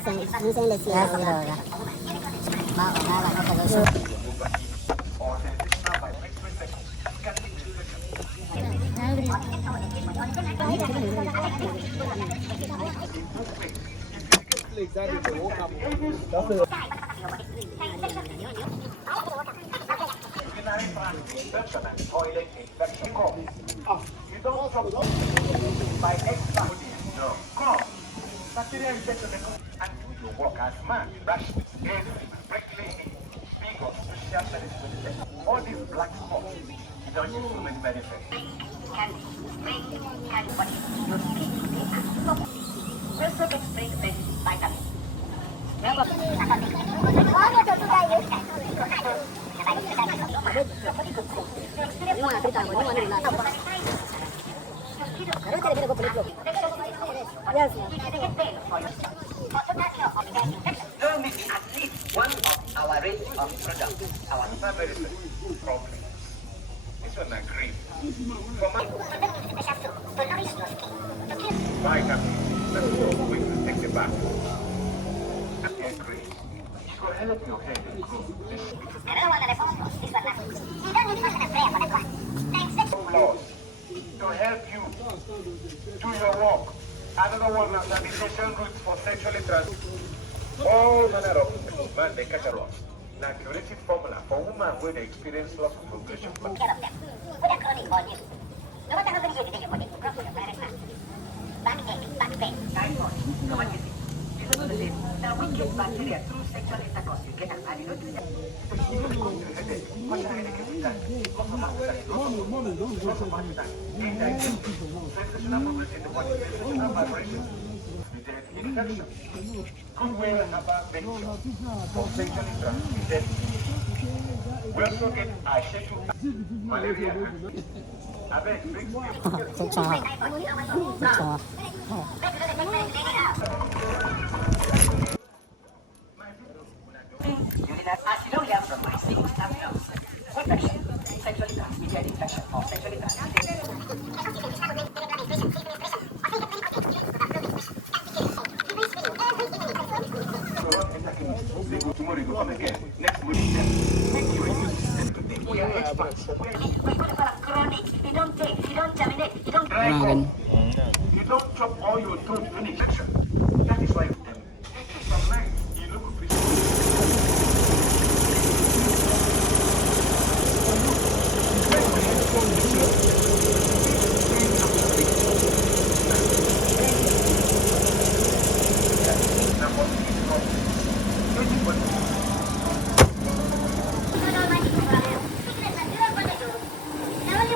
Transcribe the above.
sem lesión. Va a otra toilet infection. You don't drop by extra. No. Come. Bacteria infection and do your work as man. Rash, skin, break cleaning, bigos, social medicine. All these black spots. You don't use so many benefits. Can what is your skin? Also can bring vitamin. Yes. Learn at least one of our range of products. Our medicine properly. This one I agree. For my vitamin, let's go quick to take the bath. Hair cream. It will help your hair grow. Flaws to help you do your work. Another one is sanitation routes for sexually transmitted. All manner of man they catch a lot. Now curative formula for women where they experience loss of progression. Now we get bacteria through sexual intercourse. You get an antidote to that. Good way about for sexually transmitted. We also get malaria. Acidoria from my single stamina. Infection, sexually transmitted infection or sexually transmitted. Tomorrow you go come again. Next week, make your immune system today. We are experts. Chronic. You don't take, you don't terminate, you don't dry. You don't chop all your throat finish.